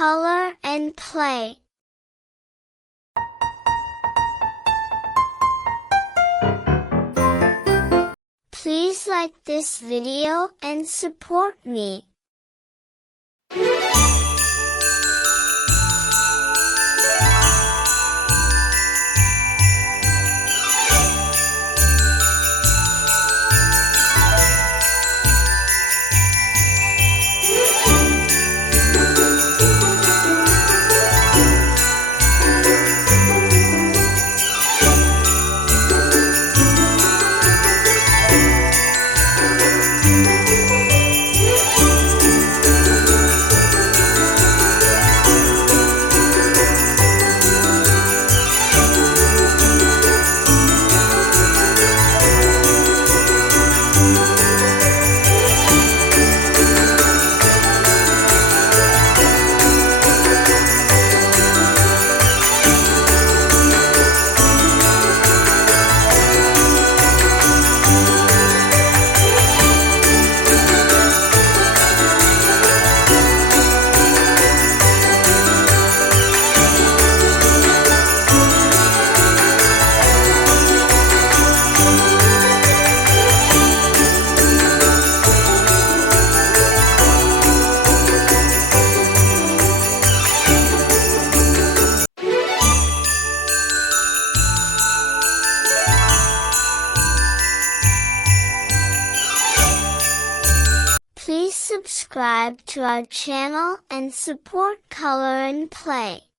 color and play. Please like this video and support me. Please subscribe to our channel and support Color and Play.